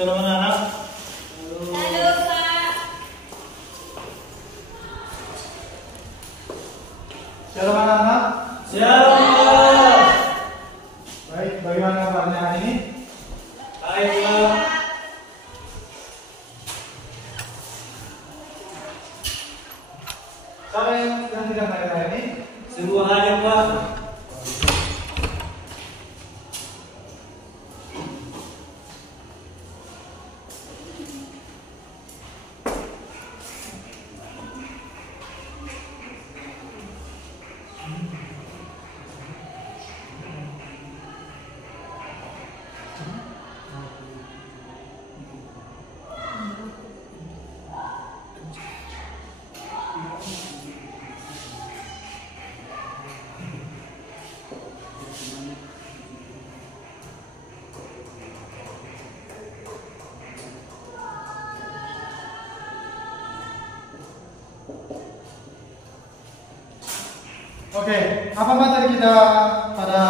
Shalom anak-anak. Halo Pak. Shalom anak-anak. Shalom. Baik, bagaimana kabarnya hari ini? Baik Pak. Siapa yang tidak hadir hari ini? Semua hadir Pak. Oke, apa materi kita pada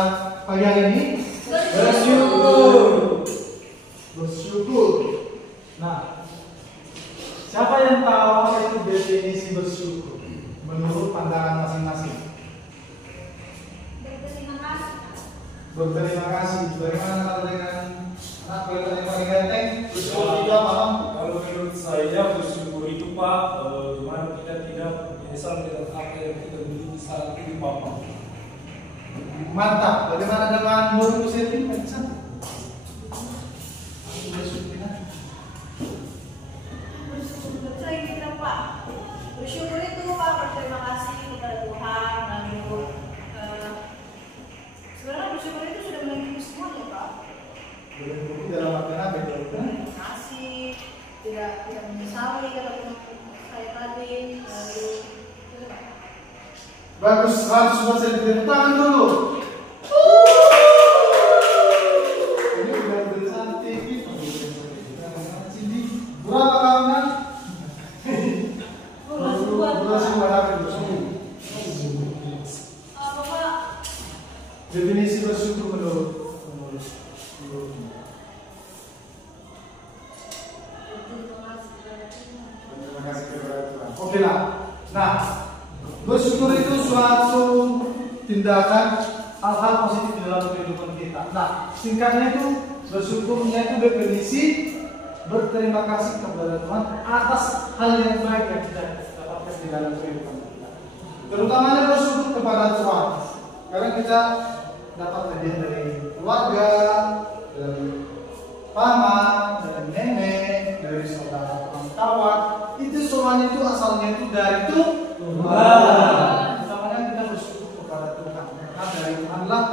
pagi hari ini? Bersyukur. Bersyukur. Nah, siapa yang tahu apa itu definisi bersyukur menurut pandangan masing-masing? Berterima kasih. Berterima kasih. Bagaimana kalau dengan anak kelihatan yang paling ganteng? Bersyukur itu apa? Om? Kalau menurut saya bersyukur itu Pak, dimana kita tidak menyesal dengan apa yang kita miliki saat ini Bapak. Mantap. Bagaimana dengan murid Siti? Kencang. Bersyukur. Betul kita Pak. Bersyukur itu Pak, berterima kasih kepada Tuhan. Lalu sebenarnya bersyukur itu sudah meliputi semuanya Pak. Bersyukur dalam arti apa itu? Berterima kasih, tidak menyesali kata saya tadi. Lalu itu Pak. Bagus, harus buat saya tepuk tangan dulu. Ini udah cantik gitu. Sini, berapa kawan? Durasi berapa bersyukur? Bapak, Definisi bersyukur menurut. berterima kasih kepada Tuhan. Terima kasih kepada Tuhan. Oke lah. Nah, bersyukur itu suatu tindakan hal-hal positif di dalam kehidupan kita. Nah, singkatnya itu bersyukurnya itu definisi berterima kasih kepada Tuhan atas hal yang baik yang kita dapatkan di dalam kehidupan kita. Terutamanya bersyukur kepada Tuhan, karena kita dapat hadiah dari keluarga, dari paman, dari nenek, dari saudara kawan. Itu semuanya itu asalnya itu dari Tuhan. Utamanya kita bersyukur kepada Tuhan, karena dari Tuhanlah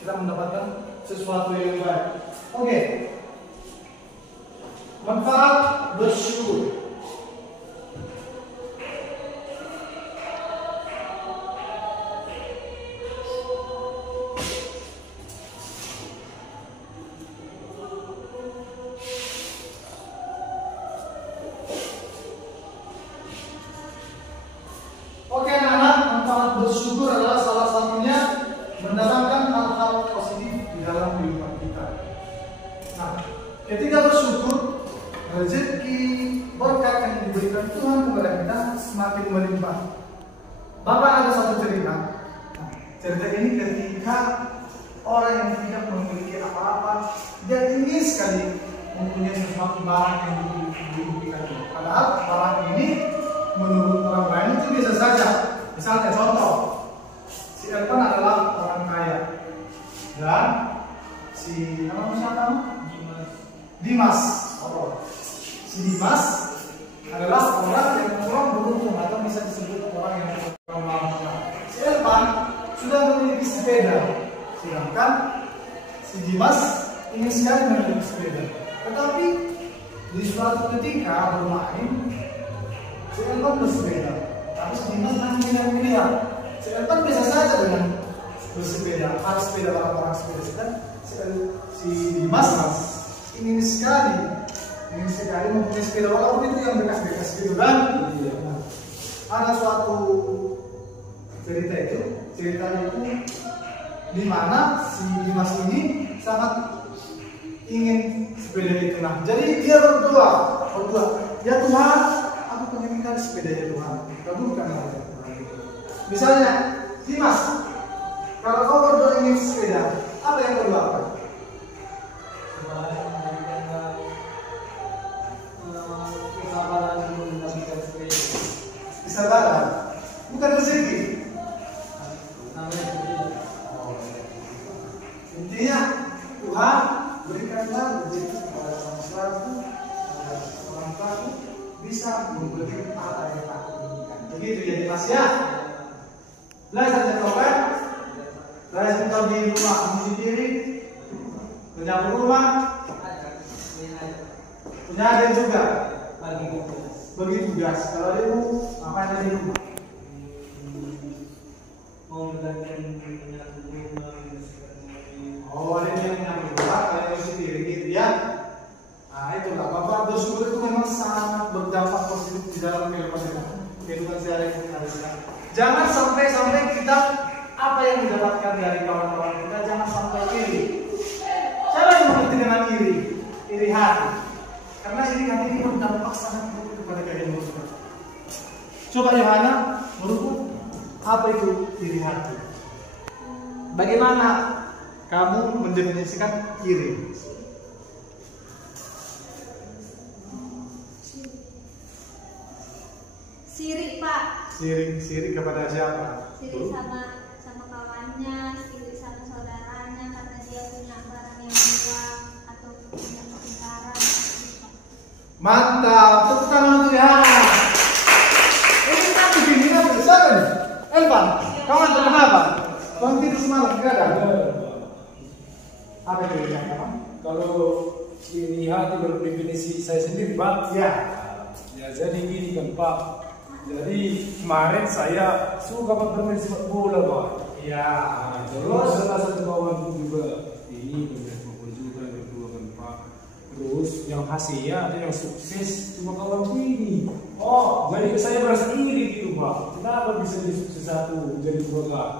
kita mendapatkan sesuatu yang baik. Oke. Manfaat bersyukur. Oke anak-anak, manfaat bersyukur adalah salah satunya mendapatkan hal-hal positif di dalam kehidupan kita. Nah, ketika bersyukur, rezeki berkat yang diberikan Tuhan kepada kita semakin melimpah. Bapak ada satu cerita. Nah, cerita ini ketika orang yang tidak memiliki apa-apa, dia ingin sekali mempunyai sesuatu barang yang diimpikan. Padahal barang ini menurut orang lain itu biasa saja. Misalnya contoh, si Elvan adalah orang kaya dan si nama siapa? Dimas. Oh. Si Dimas adalah orang yang kurang beruntung atau bisa disebut orang yang kurang mampu. Si Elvan sudah memiliki sepeda, sedangkan si Dimas ingin sekali memiliki sepeda. Tetapi di suatu ketika bermain, si Elvan bersepeda, tapi si Dimas tidak melihat. Si Elvan biasa saja dengan bersepeda, ada sepeda orang-orang sepeda. Si Dimas ingin sekali mempunyai sepeda walaupun itu yang bekas-bekas gitu kan. Nah, ada suatu ceritanya itu di mana si Dimas ini sangat ingin sepeda itu. Nah, jadi dia berdoa, ya Tuhan, aku pengen kan sepedanya Tuhan, kabulkan aja. Misalnya, Dimas, kalau kau berdoa ingin sepeda, apa yang kau doakan? Kesabaran, bukan rezeki. Intinya, Tuhan berikanlah rezeki kepada saudaraku, orang tuaku bisa memberi apa yang aku inginkan. Begitu ya Dimas ya. Belajar nyetor, belajar nyetor di rumah mencuci piring, menyapu rumah, punya adik juga bagi tugas. Kalau adikmu apa yang ada di rumah? Oh, ada yang menyapu rumah, ada yang mencuci piring gitu ya. Nah itulah, Bapak bersyukur itu memang sangat berdampak positif di dalam kehidupan sehari-hari. Jangan sampai kita apa yang didapatkan dari kawan-kawan kita jangan sampai iri. Jangan mengerti dengan iri hati. Karena iri hati ini berdampak sangat buruk kepada kehidupan kita. Coba Yohana, menurutmu apa itu iri hati? Bagaimana kamu mendefinisikan iri? Sirik, Pak. Sirik kepada siapa? Sirik sama kawannya, sirik sama saudaranya karena dia punya barang yang mewah atau punya kepintaran. Mantap, tepuk tangan untuk ya. Ini kan begini apa? Siapa nih? Elvan, kamu antar kenapa? Kamu tidur semalam enggak ada? Apa itu yang apa? Kalau iri hati menurut definisi saya sendiri, Pak. Ya. Ya jadi gini kan Pak. Jadi kemarin saya suka bermain sepak bola, Pak. Iya. Nah, terus salah satu kawan juga ini bermain sepak bola juga berdua kan Pak. Terus yang hasilnya ada yang sukses cuma kawan ini. Oh, jadi saya merasa iri gitu Pak. Kenapa bisa jadi sukses satu jadi dua Pak?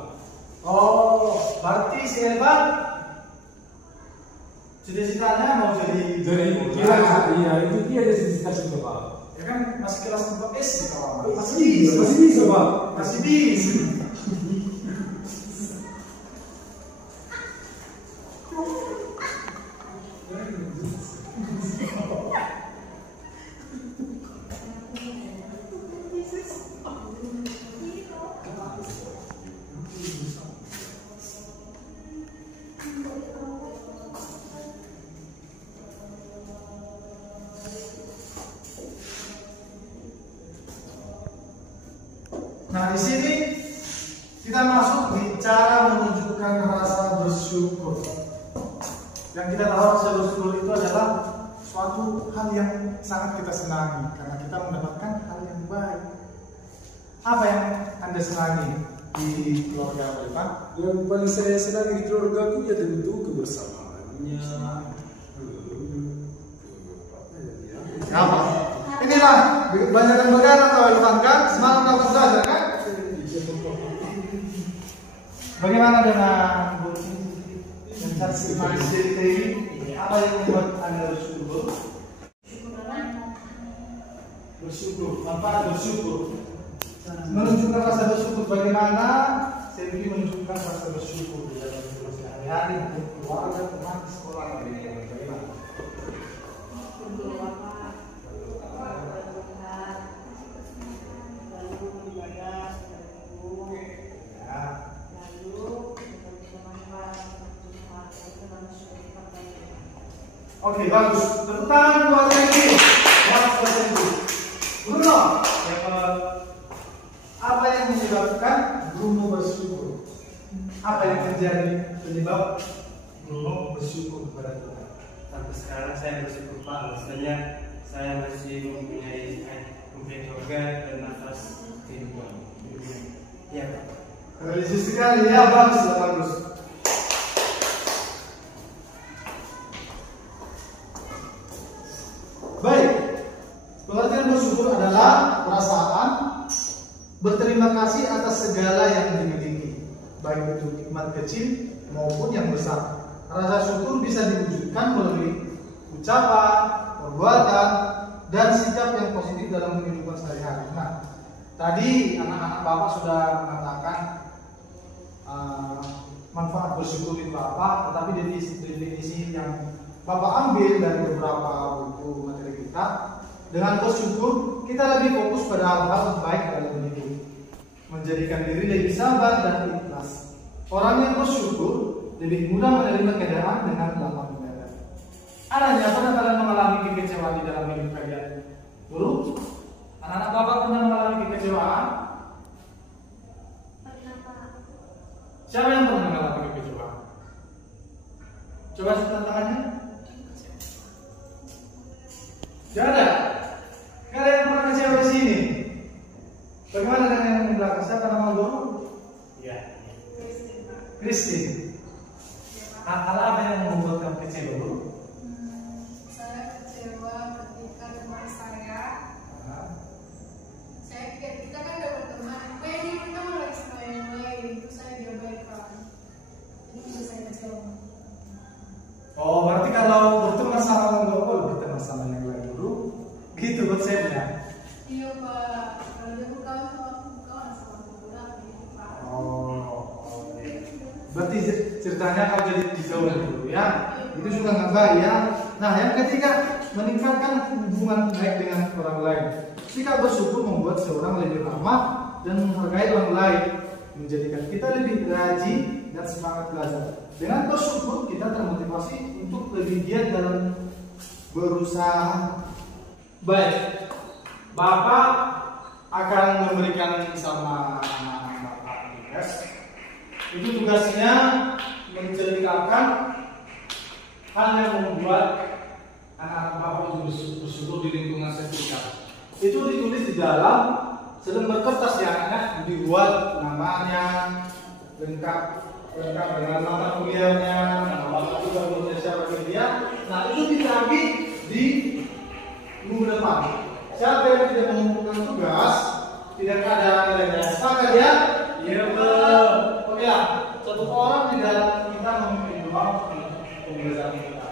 Oh, berarti si Elvan cita-citanya mau jadi kira iya itu dia jadi cita-cita Pak. Ya kan masih kelas 4 SD kawan. Masih bisa Pak. Masih bisa. Nah, di sini kita masuk di cara menunjukkan rasa bersyukur. Yang kita tahu rasa bersyukur itu adalah suatu hal yang sangat kita senangi karena kita mendapatkan hal yang baik. Apa yang Anda senangi di keluarga Pak? Yang paling saya senang di keluarga aku ya tentu kebersamaannya. Apa? Inilah banyak yang berdarah kalau Irfan kan semalam dapat belajar kan? Bagaimana dengan saksi ini? Apa yang membuat Anda bersyukur? Bersyukur, manfaat bersyukur. Menunjukkan rasa bersyukur bagaimana? Selvi menunjukkan rasa bersyukur di dalam hidup sehari-hari untuk keluarga, teman, sekolah, bagaimana? Oke, bagus. Tepuk tangan buat Selvi. Bruno, apa yang menyebabkan Bruno bersyukur? Apa yang terjadi penyebab Bruno bersyukur kepada Tuhan? Sampai sekarang saya bersyukur Pak, rasanya saya masih mempunyai surga dan nafas kehidupan. Ya Pak. Religius sekali ya, bagus, bagus. Baik, pengertian bersyukur adalah perasaan berterima kasih atas segala yang dimiliki, baik itu nikmat kecil maupun yang besar. Rasa syukur bisa diwujudkan melalui ucapan, perbuatan, dan sikap yang positif dalam kehidupan sehari-hari. Nah, tadi anak-anak Bapak sudah mengatakan manfaat bersyukur itu apa, tetapi definisi yang Bapak ambil dari beberapa buku materi kita, dengan bersyukur kita lebih fokus pada hal-hal baik dalam hidup, menjadikan diri lebih sabar dan ikhlas. Orang yang bersyukur lebih mudah menerima keadaan dengan lapang dada. Anaknya, pernah kalian mengalami kekecewaan di dalam hidup kalian? Guru, anak-anak Bapak pernah mengalami kekecewaan? Pernah, Pak. Siapa yang pernah mengalami kekecewaan? Coba angkat tangannya. Tidak ada. Kalian yang pernah kecewa di sini? Bagaimana dengan yang di belakang? Siapa nama guru? Iya. Christine. Hal apa yang membuat kamu kecewa, guru? Saya kecewa ketika teman saya kita kan udah berteman, ini kita mau lagi sama yang lain, terus saya diabaikan. Ini bisa saya kecewa. Oh, berarti kalau berteman sama orang tua, berteman sama yang lain dulu, gitu konsepnya. Iya Pak, kalau dia bukan sama aku, bukan sama aku lagi Pak. Oh, berarti ceritanya kau jadi dijauh dulu ya? Itu juga nggak baik ya. Nah, yang ketiga, meningkatkan hubungan baik dengan orang lain. Sikap bersyukur membuat seorang lebih ramah dan menghargai orang lain, menjadikan kita lebih rajin dan semangat belajar. Dengan bersyukur kita termotivasi untuk lebih giat dalam berusaha. Baik, Bapak akan memberikan sama anak-anak Bapak tugas. Itu tugasnya menceritakan hal yang membuat anak-anak Bapak itu bersyukur di lingkungan sekitar. Itu ditulis di dalam selembar kertas yang dibuat namanya lengkap dengan nama kuliahnya, nama Bapak juga menurut siapa dia. Nah, itu dibagi di minggu depan. Siapa yang tidak mengumpulkan tugas, tidak ada nilainya. Sepakat ya? Iya, betul. Oke ya, satu orang di dalam kita memimpin doa pembelajaran kita.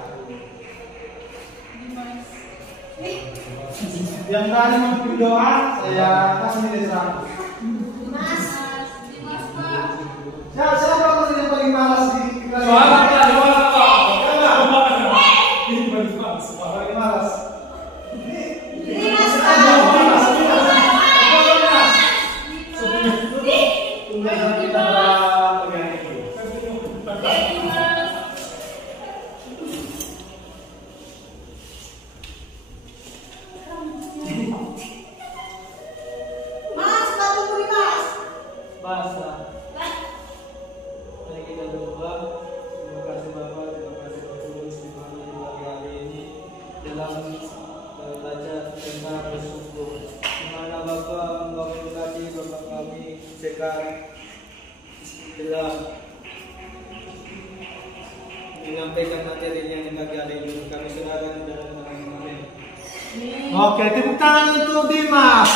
Yang tadi memimpin doa, saya kasih nilai 100. Mas Pak. Siapa yang paling malas di kelas? Paling malas. Mari kita berdoa. Terima kasih Bapak, terima kasih Guru, terima kasih pagi hari ini dalam baca tentang bersyukur. Di mana Bapak memberkati Bapak kami sekarang dalam menyampaikan materinya di pagi hari ini. Kami serahkan dalam tangan kami. Oke, tepuk tangan untuk Dimas.